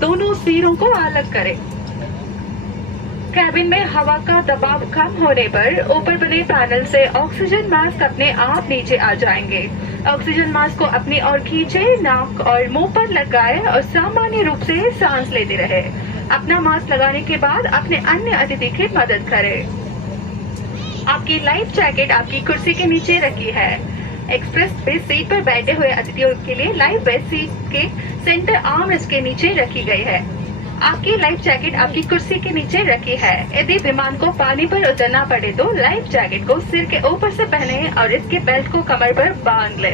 दोनों सिरों को अलग करें। कैबिन में हवा का दबाव कम होने पर ऊपर बने पैनल से ऑक्सीजन मास्क अपने आप नीचे आ जाएंगे। ऑक्सीजन मास्क को अपनी ओर खींचे, नाक और मुंह पर लगाए और सामान्य रूप से सांस लेते रहे। अपना मास्क लगाने के बाद अपने अन्य अतिथि की मदद करें। आपकी लाइफ जैकेट आपकी कुर्सी के नीचे रखी है। एक्सप्रेस बेस सीट पर बैठे हुए अतिथियों के लिए लाइफ बेस सीट के सेंटर आर्मरेस्ट के नीचे रखी गई है। आपकी लाइफ जैकेट आपकी कुर्सी के नीचे रखी है। यदि विमान को पानी पर उतरना पड़े तो लाइफ जैकेट को सिर के ऊपर से पहने और इसके बेल्ट को कमर पर बांध ले।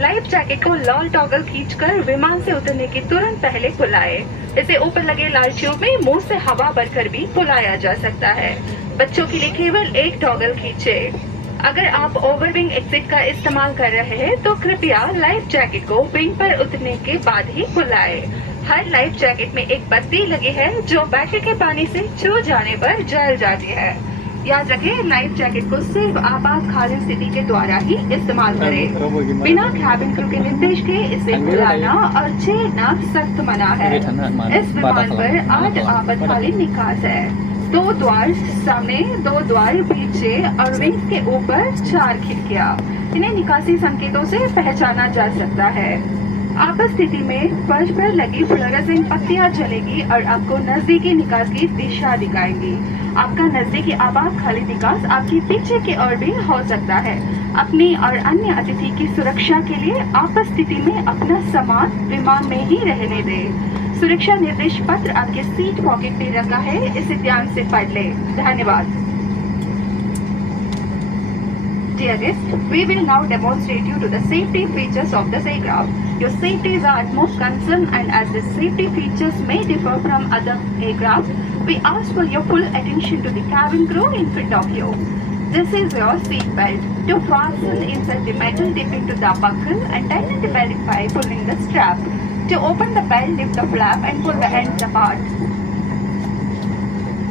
लाइफ जैकेट को लाल टॉगल खींचकर विमान से उतरने के तुरंत पहले खुलाए। इसे ऊपर लगे लाल ट्यूब में मुंह से हवा भरकर भी खुलाया जा सकता है। बच्चों के लिए केवल एक टॉगल खींचे। अगर आप ओवर विंग एग्जिट का इस्तेमाल कर रहे हैं तो कृपया लाइफ जैकेट को विंग पर उतरने के बाद ही खुलाए। हर लाइफ जैकेट में एक बत्ती लगी है जो बैटरी के पानी से छू जाने पर जल जाती है। याद रखें, लाइफ जैकेट को सिर्फ आपातकालीन स्थिति के द्वारा ही इस्तेमाल करें। बिना कैबिन क्रू के निर्देश के इसे खुलाना और छेड़ना सख्त मना है। इस विमान पर 8 आपातकालीन निकास है। 2 द्वार सामने, 2 द्वार पीछे और विंग्स के ऊपर 4 खिड़कियां। इन्हें निकासी संकेतों से पहचाना जा सकता है। आपात स्थिति में फर्श पर लगी फ्लोरेसेंट पत्तियां जलेगी और आपको नजदीकी निकास की दिशा दिखाएंगी। आपका नजदीकी आपातकालीन निकास आपकी पीछे की ओर भी हो सकता है। अपनी और अन्य अतिथि की सुरक्षा के लिए आपात स्थिति में अपना सामान विमान में ही रहने दें। सुरक्षा निर्देश पत्र आपके सीट पॉकेट में रखा है, इसे ध्यान से पढ़ ले। धन्यवाद। Dear guests, we will now demonstrate you to the safety features of this aircraft. Your safety is our utmost concern, and as the safety features may differ from other aircraft, we ask for your full attention to the cabin crew in front of you. This is your seat belt. To fasten, insert the metal tip into the buckle and tighten the belt by pulling the strap. To open the belt, lift the flap and pull the ends apart.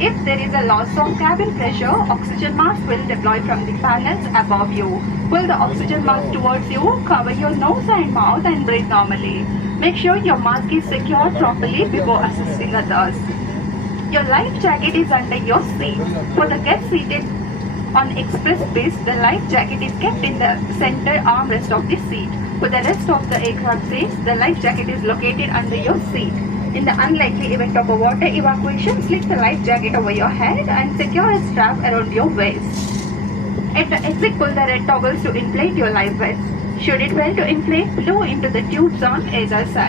If there is a loss of cabin pressure, oxygen mask will deploy from the panels above you. Pull the oxygen mask towards you, cover your nose and mouth and breathe normally. Make sure your mask is secured properly before assisting others. Your life jacket is under your seat. For the guests seated on express base, the life jacket is kept in the center armrest of the seat. For the rest of the aircraft seats, the life jacket is located under your seat. In the unlikely event of a water evacuation, slip the life jacket over your head and secure a strap around your waist. At the exit, pull the red toggles to inflate your life vest. Should it fail to inflate, blow into the tubes on either side.